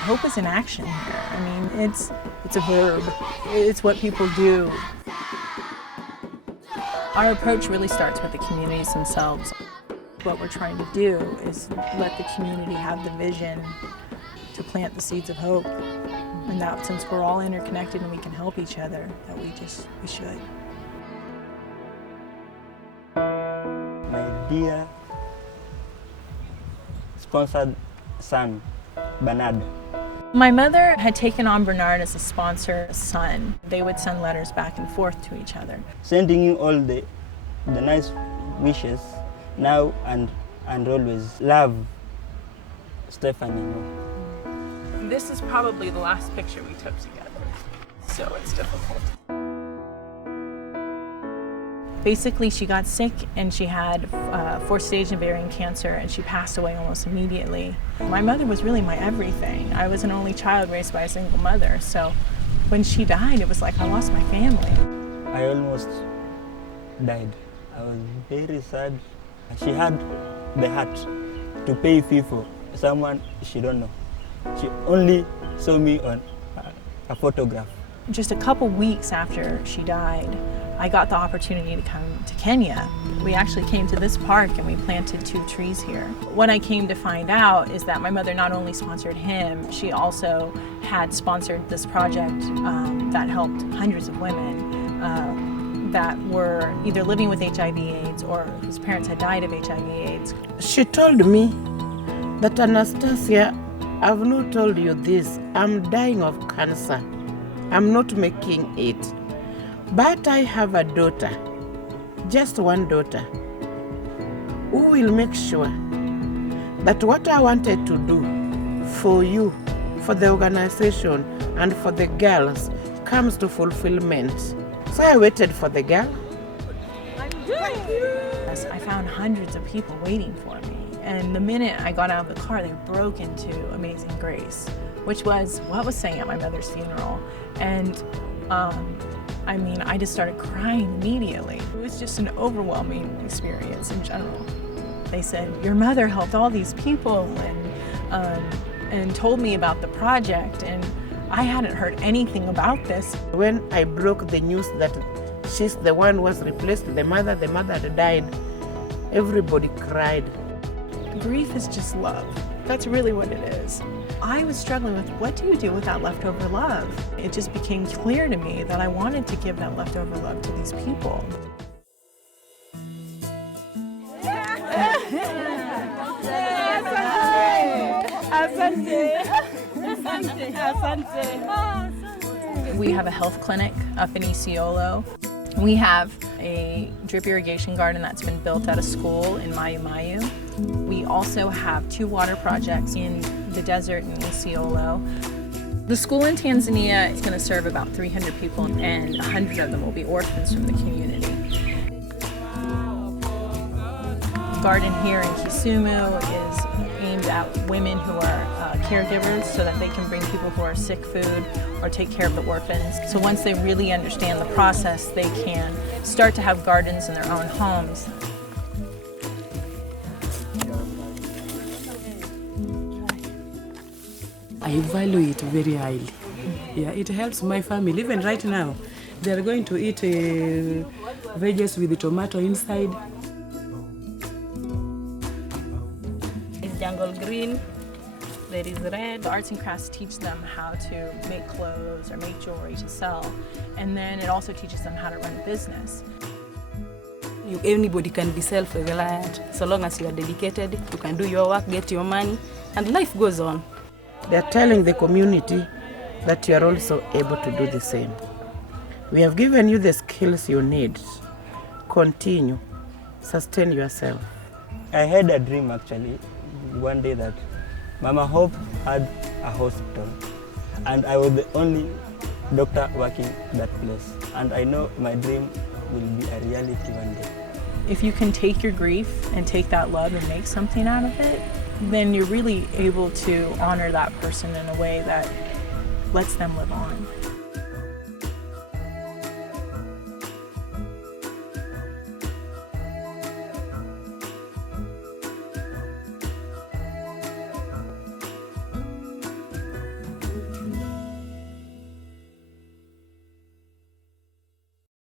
Hope is an action here. I mean, it's a verb. It's what people do. Our approach really starts with the communities themselves. What we're trying to do is let the community have the vision to plant the seeds of hope. And that since we're all interconnected and we can help each other, that we should. My dear sponsored son, Bernard. My mother had taken on Bernard as a sponsor son. They would send letters back and forth to each other. Sending you all the nice wishes now and always. Love, Stephanie. This is probably the last picture we took together, so it's difficult. Basically, she got sick and she had fourth-stage ovarian cancer and she passed away almost immediately. My mother was really my everything. I was an only child raised by a single mother, so when she died, it was like I lost my family. I almost died. I was very sad. She had the heart to pay fee for someone she don't know. She only saw me on a photograph. Just a couple weeks after she died, I got the opportunity to come to Kenya. We actually came to this park and we planted 2 trees here. What I came to find out is that my mother not only sponsored him, she also had sponsored this project that helped hundreds of women that were either living with HIV/AIDS or whose parents had died of HIV/AIDS. She told me that, Anastasia, I've not told you this. I'm dying of cancer. I'm not making it. But I have a daughter, just one daughter, who will make sure that what I wanted to do for you, for the organization, and for the girls comes to fulfillment. So I waited for the girl. I found hundreds of people waiting for me. And the minute I got out of the car, they broke into Amazing Grace, which was what was sang at my mother's funeral. And I just started crying immediately. It was just an overwhelming experience in general. They said, your mother helped all these people and told me about the project, and I hadn't heard anything about this. When I broke the news that she's the one who was replaced the mother had died, everybody cried. Grief is just love. That's really what it is. I was struggling with, what do you do with that leftover love? It just became clear to me that I wanted to give that leftover love to these people. We have a health clinic up in Isiolo. We have a drip irrigation garden that's been built at a school in Mayu Mayu. We also have 2 water projects in the desert in Isiolo. The school in Tanzania is going to serve about 300 people, and 100 of them will be orphans from the community. The garden here in Kisumu is aimed at women who are caregivers so that they can bring people who are sick food or take care of the orphans. So once they really understand the process, they can start to have gardens in their own homes. I value it very highly. Yeah, it helps my family. Even right now, they're going to eat veggies with the tomato inside. It's jungle green. There is red. The arts and crafts teach them how to make clothes or make jewelry to sell. And then it also teaches them how to run a business. Anybody can be self-reliant. So long as you are dedicated, you can do your work, get your money, and life goes on. They're telling the community that you are also able to do the same. We have given you the skills you need. Continue. Sustain yourself. I had a dream actually, one day that Mama Hope had a hospital and I was the only doctor working that place. And I know my dream will be a reality one day. If you can take your grief and take that love and make something out of it, then you're really able to honor that person in a way that lets them live on.